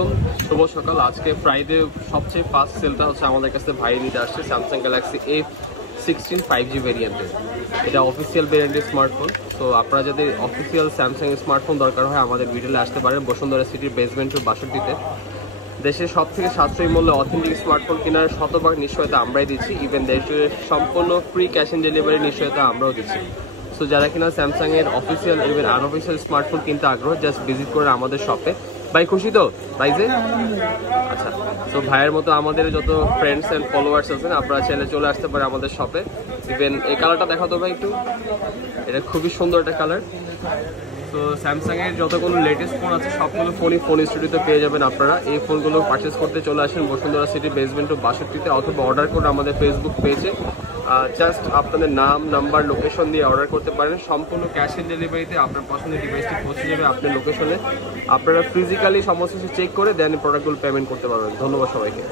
আলাইকুম, শুভ সকাল। আজকে ফ্রাইডে সবচেয়ে ফাস্ট সেলটা হচ্ছে আমাদের কাছে ভাই নিতে আসছে স্যামসাং গ্যালাক্সি A16 5G ভেরিয়েন্টের। এটা অফিসিয়াল ভেরিয়েন্টের স্মার্টফোন। তো আপনারা যদি অফিসিয়াল স্যামসাং স্মার্টফোন দরকার হয় আমাদের ভিডিওতে আসতে পারেন বসুন্ধরা সিটির বেসমেন্ট 62তে। দেশের সব থেকে সাশ্রয়ী মূল্যে অথেন্টিক স্মার্টফোন কেনার শতভাগ নিশ্চয়তা আমরাই দিচ্ছি। ইভেন দেশের সম্পূর্ণ ফ্রি ক্যাশ অন ডেলিভারি নিশ্চয়তা আমরাও দিচ্ছি। সো যারা কিনা স্যামসাং এর অফিসিয়াল ইভেন আনঅফিসিয়াল স্মার্টফোন কিনতে আগ্রহ, জাস্ট ভিজিট করে আমাদের শপে। ভাই খুশি তো প্রাইজে? আচ্ছা, তো ভাইয়ের মতো আমাদের যত ফ্রেন্ডস অ্যান্ড ফলোয়ার্স আছেন আপনারা চাইলে চলে আসতে পারে আমাদের শপে। ইভেন এই কালারটা দেখাও তো ভাই একটু, এটা খুবই সুন্দর একটা কালার। তো স্যামসাং এর যতগুলো লেটেস্ট ফোন আছে সবগুলো ফোনই ফোন স্টুডিওতে পেয়ে যাবেন আপনারা। এই ফোনগুলো পারচেস করতে চলে আসেন বসুন্ধরা সিটি বেসমেন্ট 62তে, অথবা অর্ডার করে আমাদের ফেসবুক পেজে জাস্ট আপনাদের নাম, নাম্বার, লোকেশন দিয়ে অর্ডার করতে পারেন। সম্পূর্ণ ক্যাশ অন ডেলিভারিতে আপনার পছন্দের ডিভাইসটি পৌঁছে যাবে আপনার লোকেশনে। আপনারা ফিজিক্যালি সমস্ত কিছু চেক করে দেন প্রোডাক্টগুলো পেমেন্ট করতে পারবেন। ধন্যবাদ সবাইকে।